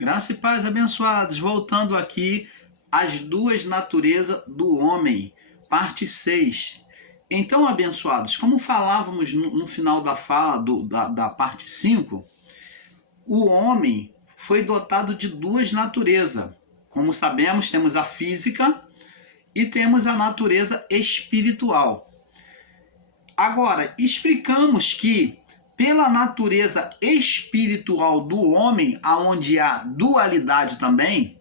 Graça e paz, abençoados. Voltando aqui às duas naturezas do homem, parte 6. Então, abençoados, como falávamos no final da fala da parte 5, o homem foi dotado de duas naturezas. Como sabemos, temos a física e temos a natureza espiritual. Agora, explicamos que pela natureza espiritual do homem, aonde há dualidade também,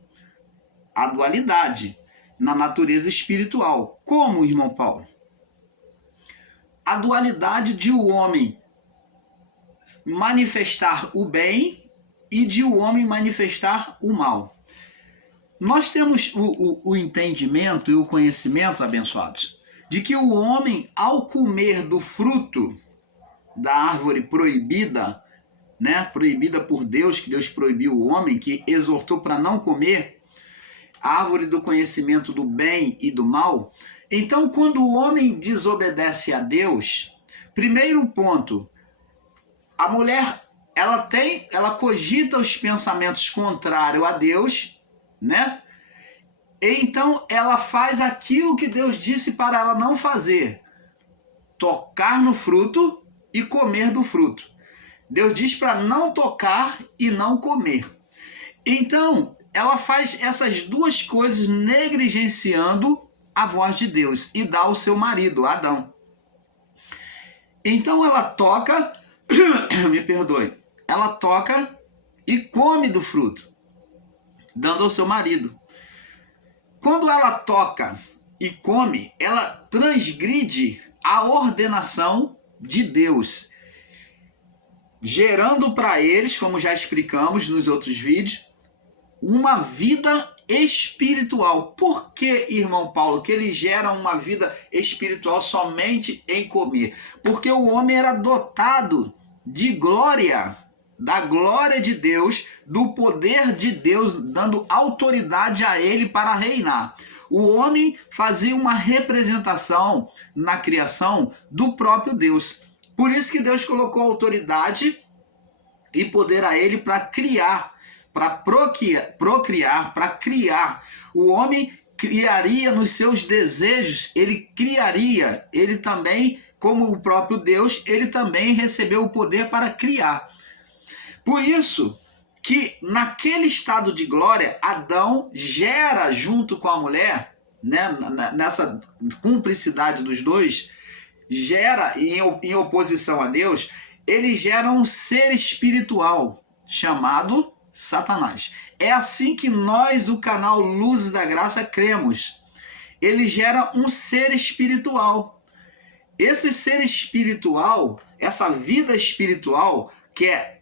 a dualidade na natureza espiritual. Como, irmão Paulo? A dualidade de o homem manifestar o bem e de o homem manifestar o mal. Nós temos o entendimento e o conhecimento, abençoados, de que o homem, ao comer do fruto da árvore proibida, né? Proibida por Deus, que Deus proibiu o homem, que exortou para não comer, a árvore do conhecimento do bem e do mal. Então, quando o homem desobedece a Deus, primeiro ponto, a mulher, ela cogita os pensamentos contrários a Deus, né? Então, ela faz aquilo que Deus disse para ela não fazer: tocar no fruto e comer do fruto. Deus diz para não tocar e não comer. Então, ela faz essas duas coisas negligenciando a voz de Deus e dá ao seu marido, Adão. Então ela toca, me perdoe, ela toca e come do fruto, dando ao seu marido. Quando ela toca e come, ela transgride a ordenação de Deus, gerando para eles, como já explicamos nos outros vídeos, uma vida espiritual. Por que, irmão Paulo, que ele gera uma vida espiritual somente em comer? Porque o homem era dotado de glória, da glória de Deus, do poder de Deus, dando autoridade a ele para reinar. O homem fazia uma representação na criação do próprio Deus. Por isso que Deus colocou autoridade e poder a ele para criar, para procriar, para criar. O homem criaria nos seus desejos, ele criaria, ele também, como o próprio Deus, ele também recebeu o poder para criar. Por isso que naquele estado de glória, Adão gera junto com a mulher, né, nessa cumplicidade dos dois, gera em oposição a Deus, ele gera um ser espiritual chamado Satanás. É assim que nós, o canal Luzes da Graça, cremos. Ele gera um ser espiritual. Esse ser espiritual, essa vida espiritual, que é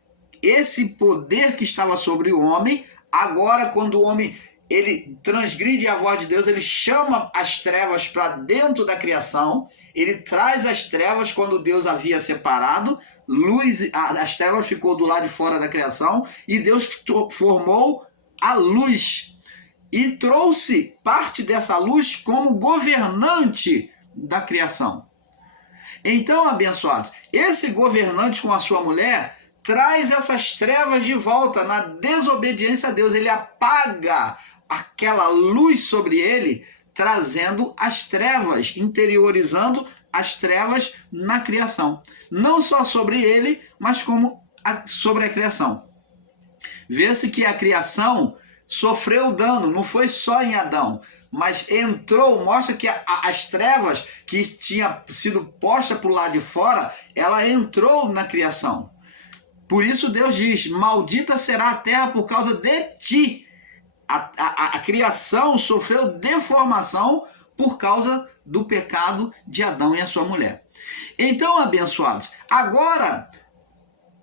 esse poder que estava sobre o homem, agora quando o homem ele transgride a voz de Deus, ele chama as trevas para dentro da criação, ele traz as trevas quando Deus havia separado, luz, as trevas ficou do lado de fora da criação, e Deus formou a luz e trouxe parte dessa luz como governante da criação. Então, abençoados, esse governante com a sua mulher traz essas trevas de volta na desobediência a Deus. Ele apaga aquela luz sobre ele, trazendo as trevas, interiorizando as trevas na criação. Não só sobre ele, mas como sobre a criação. Vê-se que a criação sofreu dano, não foi só em Adão, mas entrou, mostra que as trevas que tinha sido posta para o lado de fora, ela entrou na criação. Por isso Deus diz: maldita será a terra por causa de ti. A criação sofreu deformação por causa do pecado de Adão e a sua mulher. Então, abençoados, agora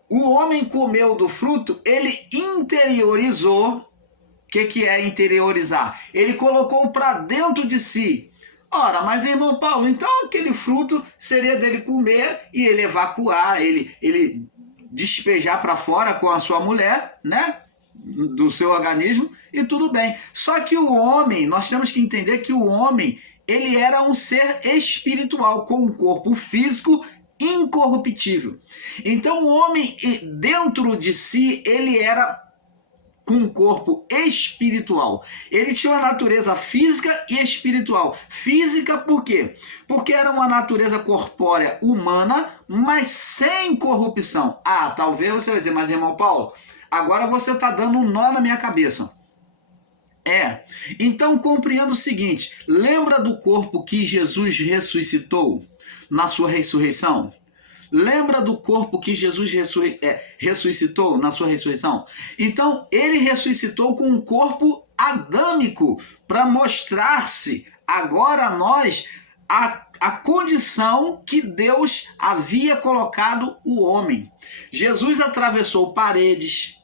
o homem comeu do fruto, ele interiorizou. O que é interiorizar? Ele colocou para dentro de si. Ora, mas irmão Paulo, então aquele fruto seria dele comer e ele evacuar, ele despejar para fora com a sua mulher, né? Do seu organismo, e tudo bem. Só que o homem, nós temos que entender que o homem, ele era um ser espiritual, com um corpo físico incorruptível. Então o homem, dentro de si, ele era com um corpo espiritual. Ele tinha uma natureza física e espiritual. Física por quê? Porque era uma natureza corpórea humana, mas sem corrupção. Ah, talvez você vai dizer, mas irmão Paulo, agora você está dando um nó na minha cabeça. Então compreenda o seguinte, lembra do corpo que Jesus ressuscitou na sua ressurreição? Lembra do corpo que Jesus ressuscitou na sua ressurreição? Então, ele ressuscitou com um corpo adâmico para mostrar-se agora a nós a condição que Deus havia colocado o homem. Jesus atravessou paredes,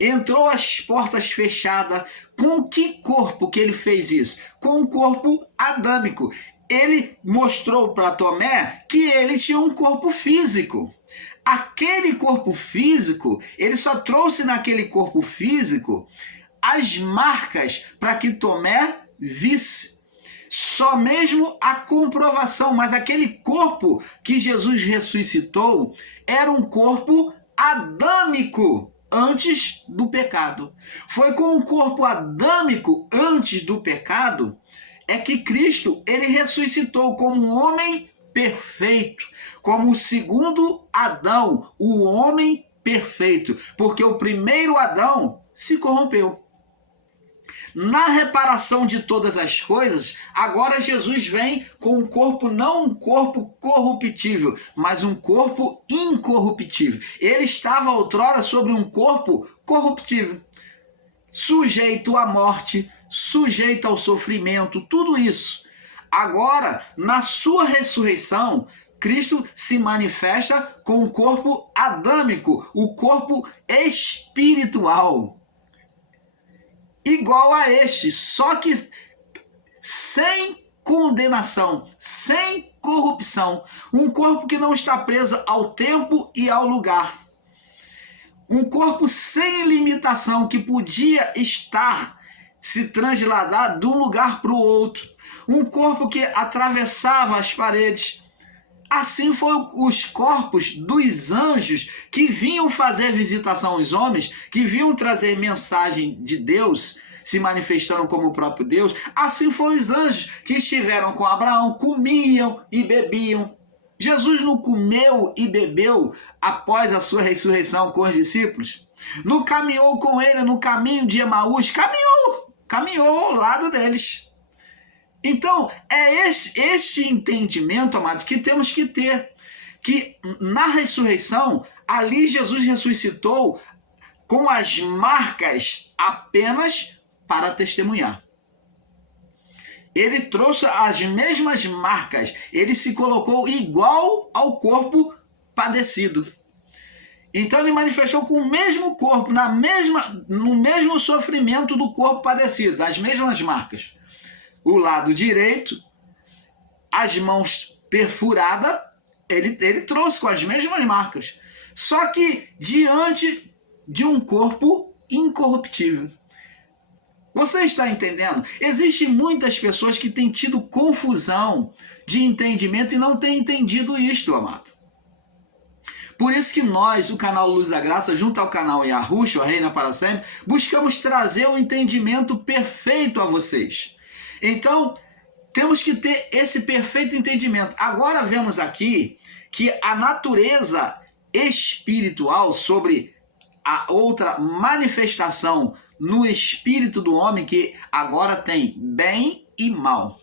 entrou as portas fechadas. Com que corpo que ele fez isso? Com um corpo adâmico. Ele mostrou para Tomé que ele tinha um corpo físico. Aquele corpo físico, ele só trouxe naquele corpo físico as marcas para que Tomé visse. Só mesmo a comprovação, mas aquele corpo que Jesus ressuscitou era um corpo adâmico antes do pecado. Foi com um corpo adâmico antes do pecado é que Cristo, ele ressuscitou como um homem perfeito, como o segundo Adão, o homem perfeito, porque o primeiro Adão se corrompeu. Na reparação de todas as coisas, agora Jesus vem com um corpo, não um corpo corruptível, mas um corpo incorruptível. Ele estava outrora sobre um corpo corruptível, sujeito à morte, sujeito ao sofrimento, tudo isso. Agora, na sua ressurreição, Cristo se manifesta com o corpo adâmico, o corpo espiritual, igual a este, só que sem condenação, sem corrupção, um corpo que não está preso ao tempo e ao lugar, um corpo sem limitação que podia se transladar de um lugar para o outro, um corpo que atravessava as paredes. Assim foram os corpos dos anjos que vinham fazer visitação aos homens, que vinham trazer mensagem de Deus, se manifestando como o próprio Deus. Assim foram os anjos que estiveram com Abraão, comiam e bebiam. Jesus não comeu e bebeu após a sua ressurreição com os discípulos? Não caminhou com ele no caminho de Emaús? Caminhou ao lado deles. Então, é este entendimento, amados, que temos que ter. Que na ressurreição, ali Jesus ressuscitou com as marcas apenas para testemunhar. Ele trouxe as mesmas marcas. Ele se colocou igual ao corpo padecido. Então ele manifestou com o mesmo corpo, no mesmo sofrimento do corpo padecido, as mesmas marcas. O lado direito, as mãos perfuradas, ele trouxe com as mesmas marcas. Só que diante de um corpo incorruptível. Você está entendendo? Existem muitas pessoas que têm tido confusão de entendimento e não têm entendido isto, amado. Por isso que nós, o canal Luz da Graça, junto ao canal Yahushua, Reina para Sempre, buscamos trazer o entendimento perfeito a vocês. Então, temos que ter esse perfeito entendimento. Agora vemos aqui que a natureza espiritual sobre a outra manifestação no espírito do homem, que agora tem bem e mal.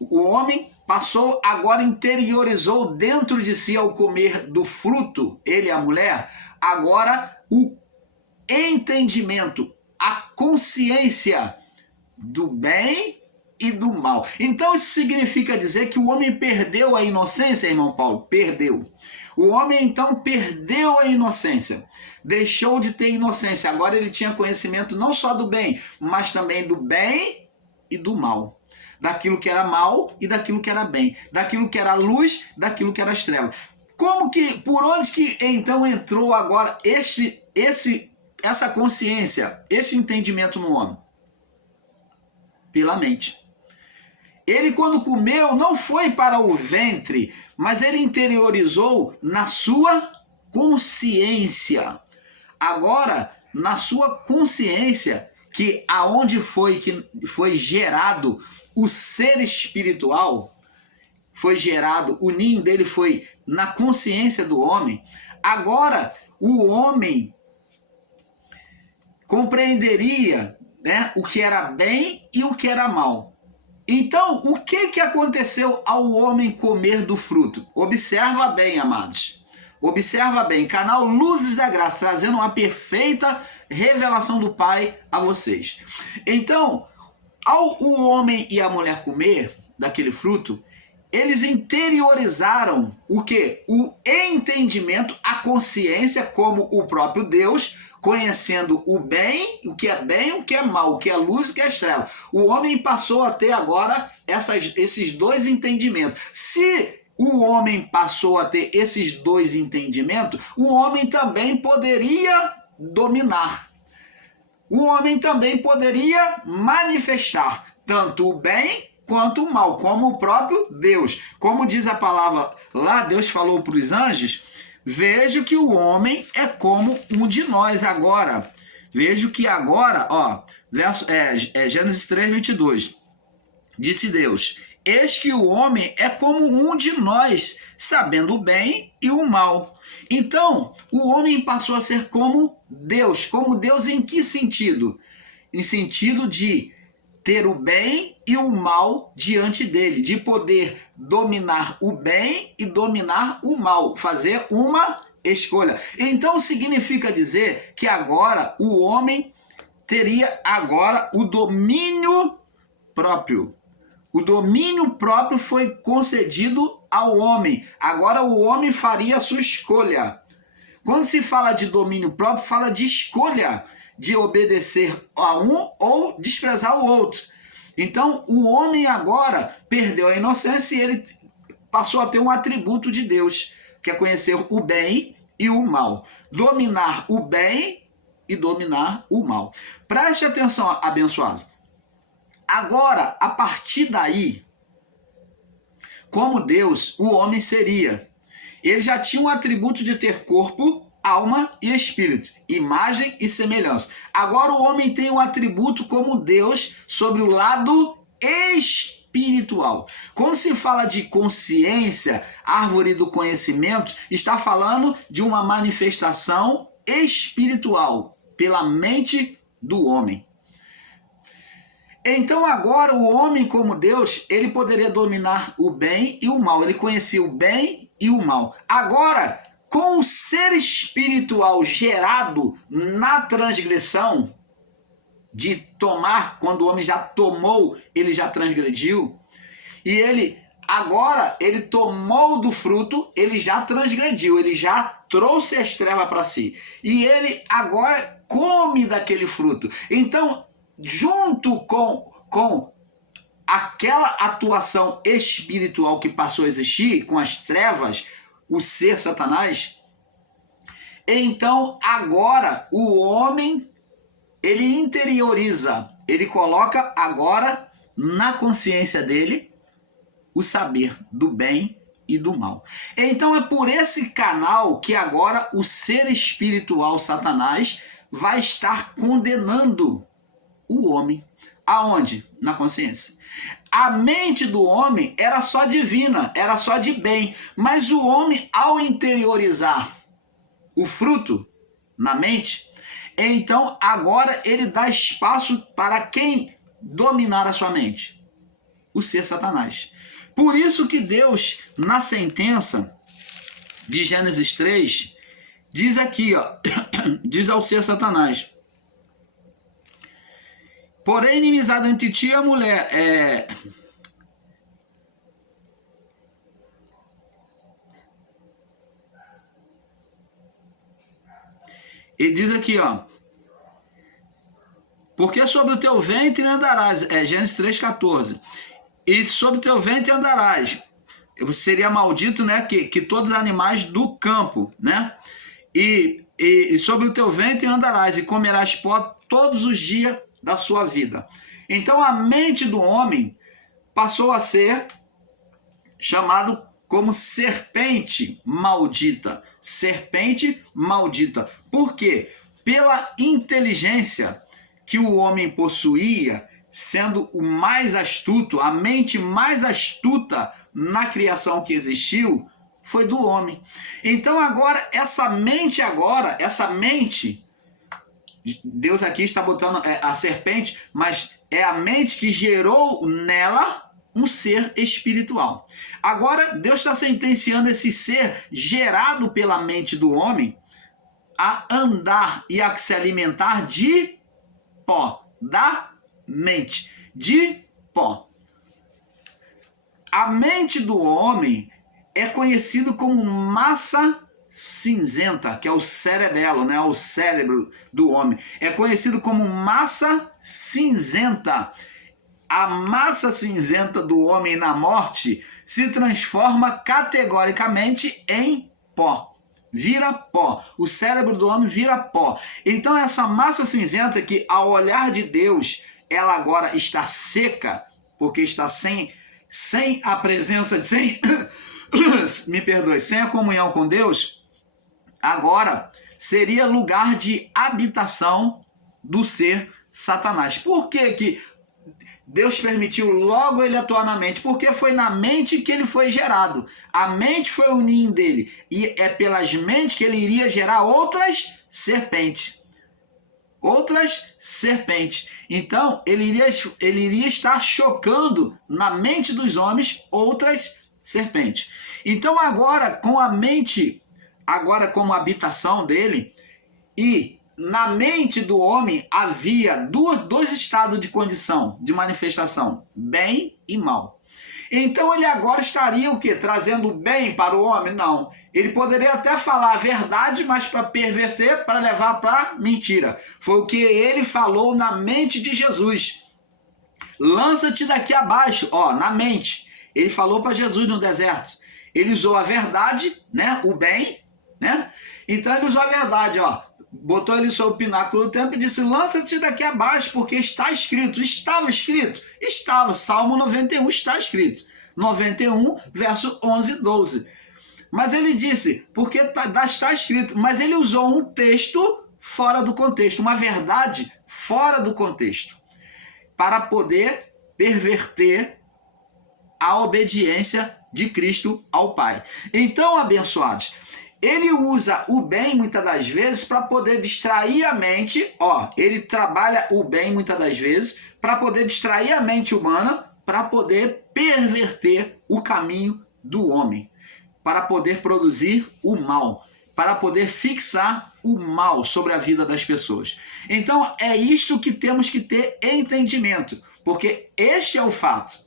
O homem passou, agora interiorizou dentro de si ao comer do fruto, ele e a mulher, agora o entendimento, a consciência do bem e do mal. Então isso significa dizer que o homem perdeu a inocência, irmão Paulo? Perdeu. O homem então perdeu a inocência, deixou de ter inocência. Agora ele tinha conhecimento não só do bem, mas também do bem e do mal. Daquilo que era mal e daquilo que era bem. Daquilo que era luz, daquilo que era as trevas. Por onde que então entrou agora essa consciência, esse entendimento no homem? Pela mente. Ele, quando comeu, não foi para o ventre, mas ele interiorizou na sua consciência. Agora, na sua consciência que aonde foi que foi gerado o ser espiritual, foi gerado, o ninho dele foi na consciência do homem. Agora o homem compreenderia, né, o que era bem e o que era mal. Então, o que aconteceu ao homem comer do fruto? Observa bem, amados. Observa bem. Canal Luzes da Graça, trazendo uma perfeita revelação do Pai a vocês. Então, ao o homem e a mulher comer daquele fruto, eles interiorizaram o quê? O entendimento, a consciência, como o próprio Deus, conhecendo o bem, o que é mal, o que é luz e o que é treva. O homem passou a ter agora esses dois entendimentos. Se o homem passou a ter esses dois entendimentos, o homem também poderia dominar. O homem também poderia manifestar tanto o bem quanto o mal, como o próprio Deus. Como diz a palavra lá, Deus falou para os anjos: vejo que o homem é como um de nós agora. Vejo que agora, Gênesis 3:22. Disse Deus: eis que o homem é como um de nós, sabendo o bem e o mal. Então, o homem passou a ser como Deus. Como Deus em que sentido? Em sentido de ter o bem e o mal diante dele, de poder dominar o bem e dominar o mal, fazer uma escolha. Então significa dizer que agora o homem teria agora o domínio próprio. O domínio próprio foi concedido ao homem. Agora o homem faria a sua escolha. Quando se fala de domínio próprio, fala de escolha, de obedecer a um ou desprezar o outro. Então, o homem agora perdeu a inocência e ele passou a ter um atributo de Deus, que é conhecer o bem e o mal. Dominar o bem e dominar o mal. Preste atenção, abençoado. Agora, a partir daí, como Deus, o homem seria. Ele já tinha um atributo de ter corpo, alma e espírito, imagem e semelhança. Agora o homem tem um atributo como Deus sobre o lado espiritual. Quando se fala de consciência, árvore do conhecimento, está falando de uma manifestação espiritual pela mente do homem. Então agora o homem como Deus, ele poderia dominar o bem e o mal. Ele conhecia o bem e o mal. Agora, com o ser espiritual gerado na transgressão, de tomar, quando o homem já tomou, ele já transgrediu, e ele agora, ele tomou do fruto, ele já transgrediu, ele já trouxe as trevas para si. E ele agora come daquele fruto. Então, junto com aquela atuação espiritual que passou a existir, com as trevas, o ser Satanás, então agora o homem, ele interioriza, ele coloca agora na consciência dele o saber do bem e do mal. Então é por esse canal que agora o ser espiritual Satanás vai estar condenando o homem. Aonde? Na consciência. A mente do homem era só divina, era só de bem. Mas o homem, ao interiorizar o fruto na mente, então agora ele dá espaço para quem dominar a sua mente? O ser Satanás. Por isso que Deus, na sentença de Gênesis 3, diz aqui, diz ao ser Satanás: porém, inimizade entre ti e a mulher. Ele diz aqui, porque sobre o teu ventre andarás. Gênesis 3,14. E sobre o teu ventre andarás. Seria maldito, né? Que todos os animais do campo, né? E sobre o teu ventre andarás, e comerás pó todos os dias da sua vida. Então a mente do homem passou a ser chamado como serpente maldita. Serpente maldita. Por quê? pela inteligência que o homem possuía, sendo o mais astuto, a mente mais astuta na criação que existiu, foi do homem. Então agora, essa mente, Deus aqui está botando a serpente, mas é a mente que gerou nela um ser espiritual. Agora, Deus está sentenciando esse ser gerado pela mente do homem a andar e a se alimentar de pó, da mente, de pó. A mente do homem é conhecido como massa cinzenta, que é o cerebelo, né? O cérebro do homem. É conhecido como massa cinzenta. A massa cinzenta do homem na morte se transforma categoricamente em pó. Vira pó. O cérebro do homem vira pó. Então essa massa cinzenta que, ao olhar de Deus, ela agora está seca, porque está sem a presença, sem a comunhão com Deus, agora seria lugar de habitação do ser Satanás. Por que Deus permitiu logo ele atuar na mente? Porque foi na mente que ele foi gerado. A mente foi o ninho dele. E é pelas mentes que ele iria gerar outras serpentes. Então, ele iria estar chocando na mente dos homens outras serpentes. Então, agora, com a mente, agora como habitação dele, e na mente do homem havia dois estados de condição, de manifestação, bem e mal. Então ele agora estaria o quê? Trazendo bem para o homem? Não. Ele poderia até falar a verdade, mas para perverter, para levar para mentira. Foi o que ele falou na mente de Jesus. Lança-te daqui abaixo, na mente. Ele falou para Jesus no deserto. Ele usou a verdade, né? O bem, né? Então ele usou a verdade, botou ele sobre o pináculo do templo e disse: lança-te daqui abaixo, porque está escrito. Estava escrito? Estava. Salmo 91 está escrito. 91, verso 11 e 12. Mas ele disse, porque está escrito. Mas ele usou um texto fora do contexto, uma verdade fora do contexto, para poder perverter a obediência de Cristo ao Pai. Então, abençoados, ele usa o bem muitas das vezes para poder distrair a mente. Ele trabalha o bem muitas das vezes para poder distrair a mente humana, para poder perverter o caminho do homem, para poder produzir o mal, para poder fixar o mal sobre a vida das pessoas. Então é isto que temos que ter entendimento, porque este é o fato.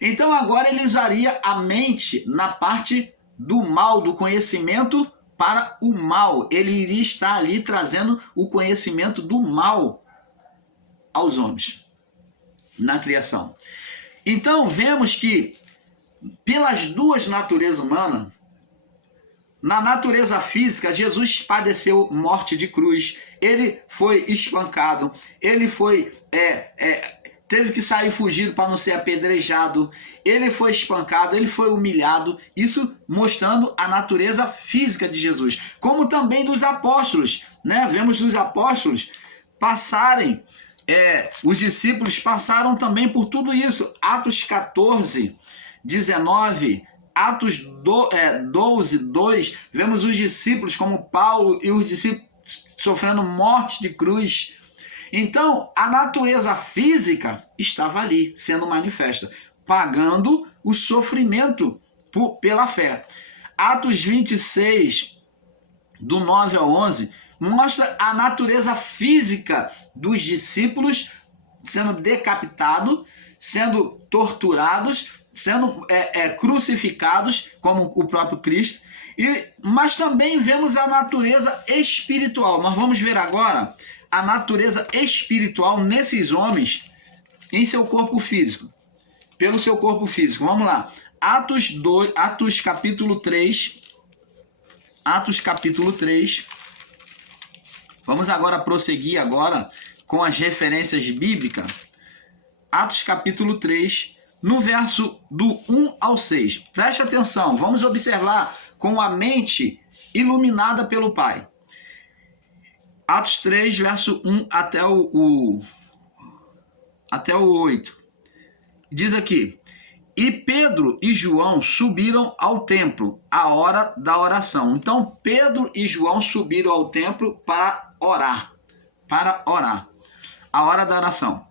Então agora ele usaria a mente na parte do mal, do conhecimento para o mal. Ele iria estar ali trazendo o conhecimento do mal aos homens na criação. Então vemos que pelas duas naturezas humanas, na natureza física, Jesus padeceu morte de cruz, ele foi espancado, ele foi teve que sair fugido para não ser apedrejado, ele foi espancado, ele foi humilhado, isso mostrando a natureza física de Jesus. Como também dos apóstolos, né? Vemos os apóstolos passarem, os discípulos passaram também por tudo isso. Atos 14, 19, Atos 12, 2, vemos os discípulos como Paulo e os discípulos sofrendo morte de cruz. Então, a natureza física estava ali, sendo manifesta, pagando o sofrimento pela fé. Atos 26, do 9 ao 11, mostra a natureza física dos discípulos sendo decapitados, sendo torturados, sendo crucificados, como o próprio Cristo. Mas também vemos a natureza espiritual. Nós vamos ver agora a natureza espiritual nesses homens em seu corpo físico, pelo seu corpo físico. Vamos lá. Atos capítulo 3. Atos capítulo 3. Vamos agora prosseguir agora com as referências bíblicas. Atos capítulo 3, no verso do 1 ao 6. Preste atenção, vamos observar com a mente iluminada pelo Pai. Atos 3, verso 1 até o 8. Diz aqui: e Pedro e João subiram ao templo à hora da oração. Então Pedro e João subiram ao templo para orar. A hora da oração.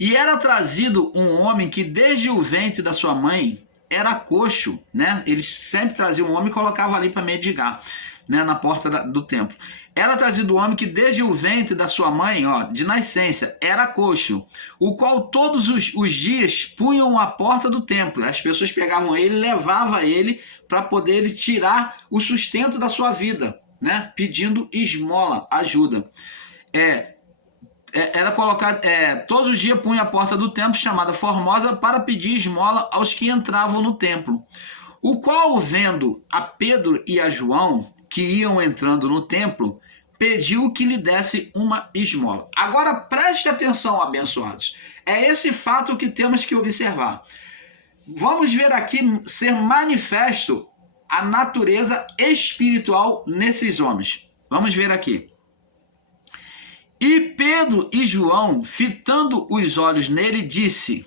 E era trazido um homem que desde o ventre da sua mãe era coxo, né? Eles sempre traziam um homem e colocavam ali para mendigar, né? Na porta do templo. Era trazido um homem que desde o ventre da sua mãe, de nascença, era coxo, o qual todos os dias punham à porta do templo. As pessoas pegavam ele e levavam ele para poder tirar o sustento da sua vida, né? Pedindo esmola, ajuda. Era colocado, todos os dias punha a porta do templo, chamada Formosa, para pedir esmola aos que entravam no templo. O qual, vendo a Pedro e a João, que iam entrando no templo, pediu que lhe desse uma esmola. Agora preste atenção, abençoados. É esse fato que temos que observar. Vamos ver aqui ser manifesto a natureza espiritual nesses homens. Vamos ver aqui. E Pedro e João, fitando os olhos nele, disse...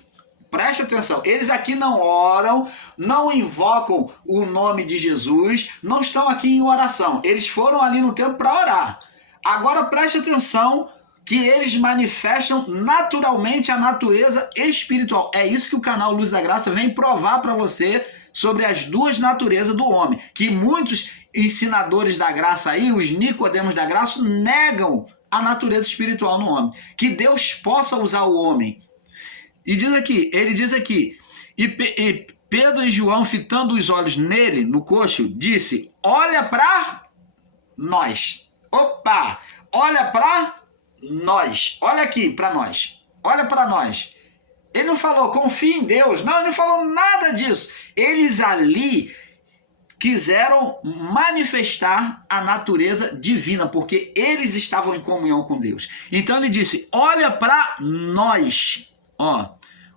Preste atenção, eles aqui não oram, não invocam o nome de Jesus, não estão aqui em oração. Eles foram ali no templo para orar. Agora preste atenção que eles manifestam naturalmente a natureza espiritual. É isso que o canal Luz da Graça vem provar para você sobre as duas naturezas do homem. Que muitos ensinadores da graça aí, os Nicodemos da graça, negam a natureza espiritual no homem. Que Deus possa usar o homem. E ele diz aqui, e Pedro e João, fitando os olhos nele, no coxo, disse, olha para nós. Opa, olha para nós. Olha aqui para nós. Olha para nós. Ele não falou, confia em Deus. Não, ele não falou nada disso. Eles ali quiseram manifestar a natureza divina, porque eles estavam em comunhão com Deus. Então ele disse, olha para nós.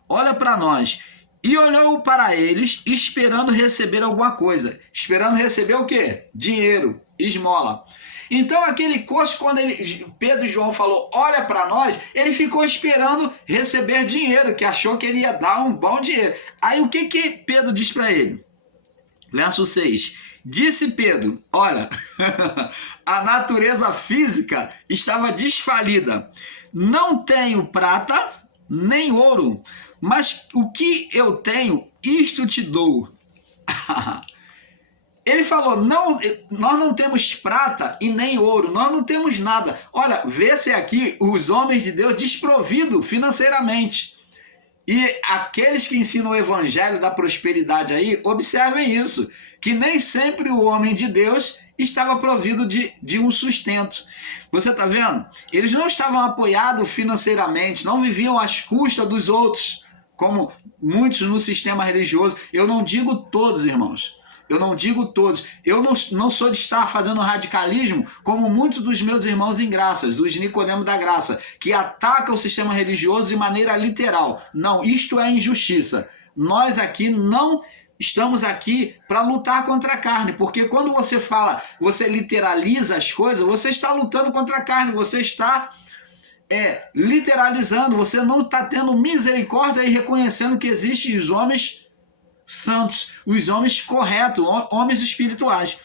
Olha para nós. E olhou para eles, esperando receber alguma coisa. Esperando receber o quê? Dinheiro, esmola. Então aquele coxo, quando Pedro e João falou, olha para nós, ele ficou esperando receber dinheiro, que achou que ele ia dar um bom dinheiro. Aí o que Pedro diz para ele? Verso 6. Disse Pedro, olha, a natureza física estava desfalida. Não tenho prata nem ouro, mas o que eu tenho, isto te dou. Ele falou, não, nós não temos prata e nem ouro, nós não temos nada. Olha, vê-se aqui os homens de Deus desprovidos financeiramente. E aqueles que ensinam o evangelho da prosperidade aí, observem isso, que nem sempre o homem de Deus estava provido de um sustento. Você está vendo? Eles não estavam apoiados financeiramente, não viviam às custas dos outros, como muitos no sistema religioso. Eu não digo todos, irmãos. Eu não digo todos. Eu não sou de estar fazendo radicalismo como muitos dos meus irmãos em graças, dos Nicodemos da graça, que atacam o sistema religioso de maneira literal. Não, isto é injustiça. Nós aqui não estamos aqui para lutar contra a carne, porque quando você fala, você literaliza as coisas, você está lutando contra a carne, você está literalizando, você não está tendo misericórdia e reconhecendo que existem os homens santos, os homens corretos, homens espirituais.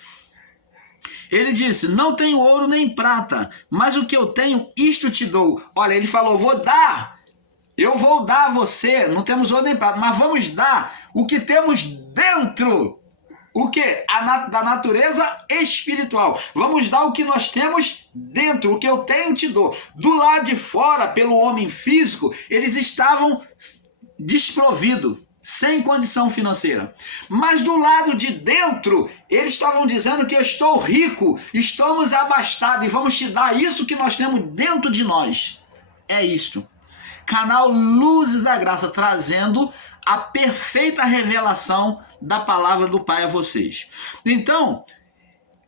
Ele disse, não tenho ouro nem prata, mas o que eu tenho, isto te dou. Olha, ele falou, eu vou dar a você, não temos ouro nem prata, mas vamos dar o que temos dentro. O que? Da natureza espiritual. Vamos dar o que nós temos dentro, o que eu tenho te dou. Do lado de fora, pelo homem físico, eles estavam desprovidos, sem condição financeira. Mas do lado de dentro, eles estavam dizendo que eu estou rico, estamos abastados e vamos te dar isso que nós temos dentro de nós. É isto. Canal Luzes da Graça, trazendo a perfeita revelação da palavra do Pai a vocês. Então,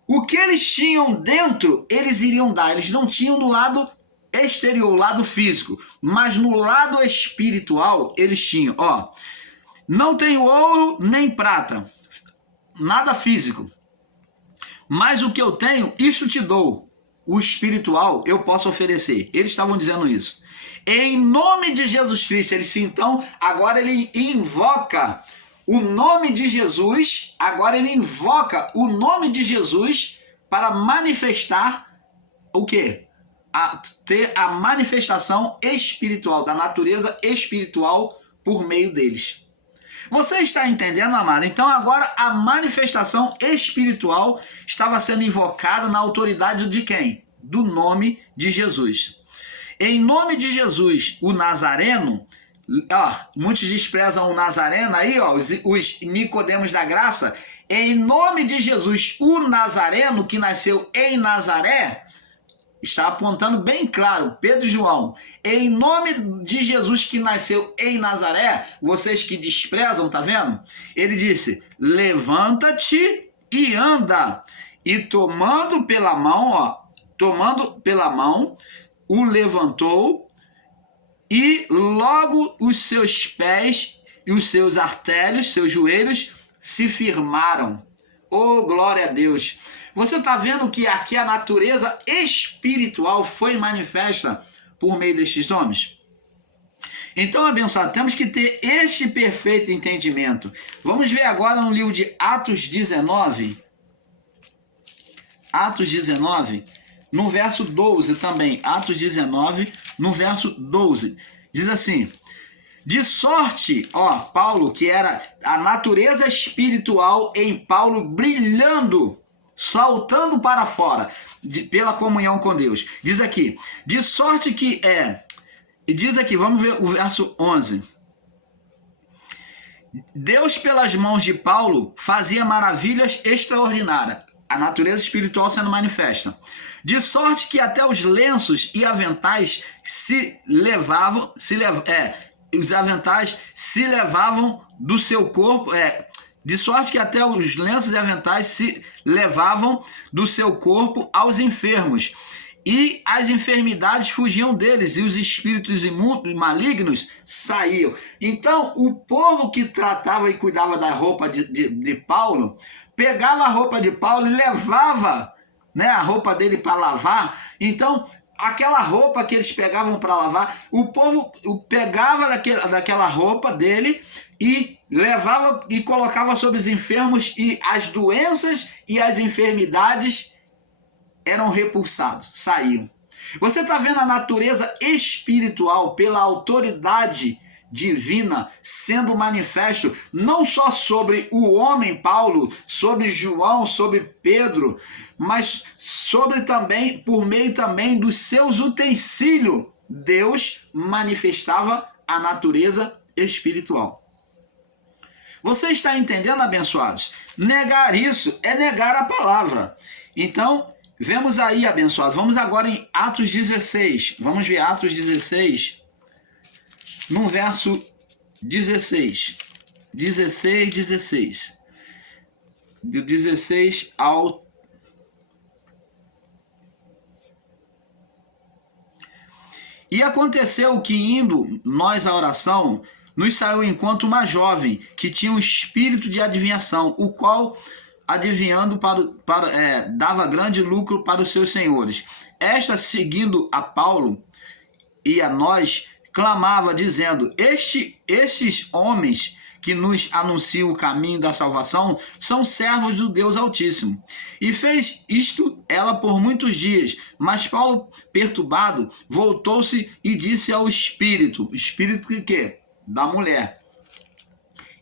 o que eles tinham dentro, eles iriam dar. Eles não tinham do lado exterior, lado físico, mas no lado espiritual, eles tinham, não tenho ouro nem prata, nada físico, mas o que eu tenho, isso te dou. o espiritual eu posso oferecer. Eles estavam dizendo isso. Em nome de Jesus Cristo, agora ele invoca o nome de Jesus, para manifestar o quê? Ter a manifestação espiritual, da natureza espiritual por meio deles. Você está entendendo, amado? Então agora a manifestação espiritual estava sendo invocada na autoridade de quem? Do nome de Jesus. Em nome de Jesus, o Nazareno, muitos desprezam o Nazareno aí, os Nicodemos da graça. Em nome de Jesus, o Nazareno, que nasceu em Nazaré, está apontando bem claro, Pedro e João, em nome de Jesus que nasceu em Nazaré, vocês que desprezam, tá vendo? Ele disse, levanta-te e anda. E tomando pela mão, o levantou e logo os seus pés e os seus artérios, seus joelhos, se firmaram. Oh, glória a Deus! Você está vendo que aqui a natureza espiritual foi manifesta por meio destes homens? Então, abençoado, temos que ter este perfeito entendimento. Vamos ver agora no livro de Atos 19. Atos 19, no verso 12 também. Atos 19, no verso 12. Diz assim, de sorte, Paulo, que era a natureza espiritual em Paulo brilhando, saltando para fora, pela comunhão com Deus. Diz aqui, de sorte que diz aqui, vamos ver o verso 11. Deus, pelas mãos de Paulo, fazia maravilhas extraordinárias. A natureza espiritual sendo manifesta. De sorte que até os lenços e aventais os aventais se levavam do seu corpo, de sorte que até os lenços e aventais se levavam do seu corpo aos enfermos, e as enfermidades fugiam deles, e os espíritos imundos, malignos, saíam. Então, o povo que tratava e cuidava da roupa de Paulo, pegava a roupa de Paulo e levava, a roupa dele para lavar. Então, aquela roupa que eles pegavam para lavar, o povo pegava daquela roupa dele e levava e colocava sobre os enfermos, e as doenças e as enfermidades eram repulsados, saíam. Você está vendo a natureza espiritual pela autoridade divina sendo manifesto não só sobre o homem Paulo, sobre João, sobre Pedro, mas por meio também dos seus utensílios. Deus manifestava a natureza espiritual. Você está entendendo, abençoados? Negar isso é negar a palavra. Então, vemos aí, abençoados. Vamos agora em Atos 16. Vamos ver Atos 16. No verso 16. 16. Do 16 ao... E aconteceu que, indo nós à oração, nos saiu ao encontro uma jovem que tinha um espírito de adivinhação, o qual, adivinhando, dava grande lucro para os seus senhores. Esta, seguindo a Paulo e a nós, clamava, dizendo, estes homens que nos anunciam o caminho da salvação são servos do Deus Altíssimo. E fez isto ela por muitos dias. Mas Paulo, perturbado, voltou-se e disse ao espírito de quê? Da mulher.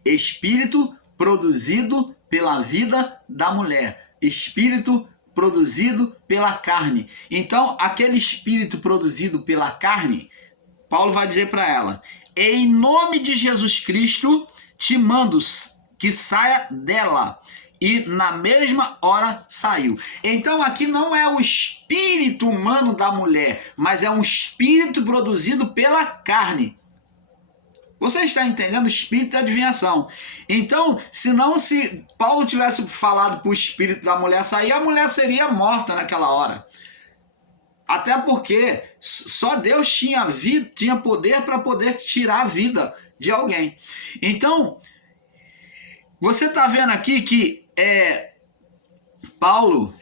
Espírito produzido pela vida da mulher. Espírito produzido pela carne. Então, aquele espírito produzido pela carne, Paulo vai dizer para ela, em nome de Jesus Cristo, te mando que saia dela. E na mesma hora saiu. Então aqui não é o espírito humano da mulher, mas é um espírito produzido pela carne. Você está entendendo? O espírito de adivinhação. Então, se Paulo tivesse falado para o espírito da mulher sair, a mulher seria morta naquela hora. Até porque só Deus tinha poder para poder tirar a vida de alguém. Então, você está vendo aqui que Paulo,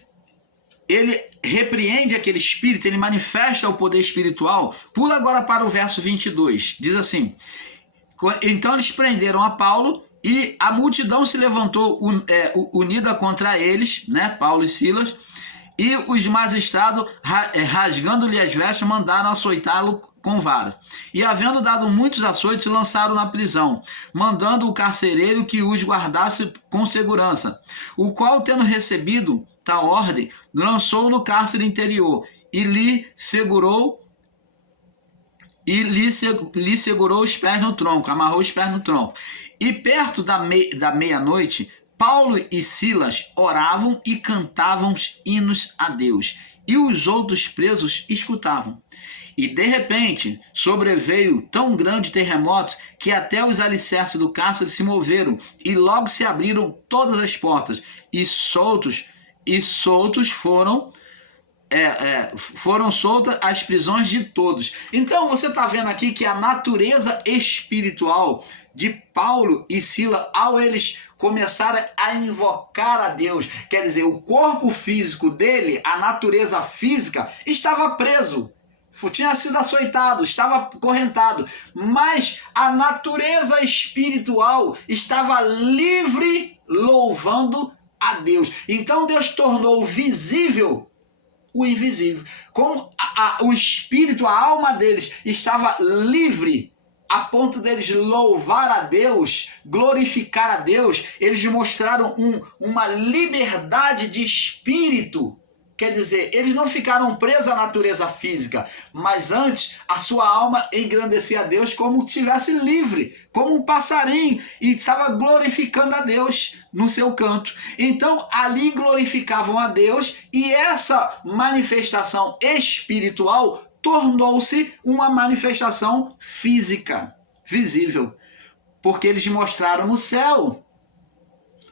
ele repreende aquele espírito, ele manifesta o poder espiritual. Pula agora para o verso 22. Diz assim: então eles prenderam a Paulo e a multidão se levantou unida contra eles, né, Paulo e Silas, e os magistrados, rasgando-lhe as vestes, mandaram açoitá-lo com vara. E havendo dado muitos açoites, lançaram na prisão, mandando o carcereiro que os guardasse com segurança, o qual, tendo recebido tal ordem, lançou no cárcere interior e lhe segurou os pés no tronco, amarrou os pés no tronco. E perto da meia-noite, Paulo e Silas oravam e cantavam hinos a Deus, e os outros presos escutavam. E de repente sobreveio tão grande terremoto que até os alicerces do cárcere se moveram, e logo se abriram todas as portas, e soltos foram soltas as prisões de todos. Então você está vendo aqui que a natureza espiritual de Paulo e Silas, ao eles começarem a invocar a Deus, quer dizer, o corpo físico dele, a natureza física, estava preso, tinha sido açoitado, estava acorrentado, mas a natureza espiritual estava livre, louvando a Deus. Então Deus tornou visível o invisível. Como o espírito, a alma deles estava livre, a ponto deles louvar a Deus, glorificar a Deus, eles mostraram uma liberdade de espírito. Quer dizer, eles não ficaram presos à natureza física, mas antes a sua alma engrandecia a Deus como se estivesse livre, como um passarinho, e estava glorificando a Deus no seu canto. Então, ali glorificavam a Deus, e essa manifestação espiritual tornou-se uma manifestação física, visível, porque eles mostraram no céu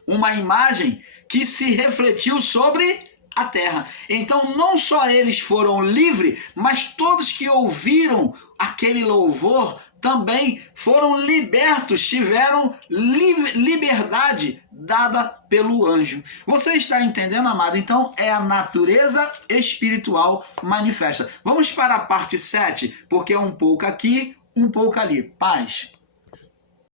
uma imagem que se refletiu sobre a terra. Então não só eles foram livres, mas todos que ouviram aquele louvor também foram libertos, tiveram liberdade dada pelo anjo. Você está entendendo, amado? Então é a natureza espiritual manifesta. Vamos para a parte 7, porque é um pouco aqui, um pouco ali. Paz.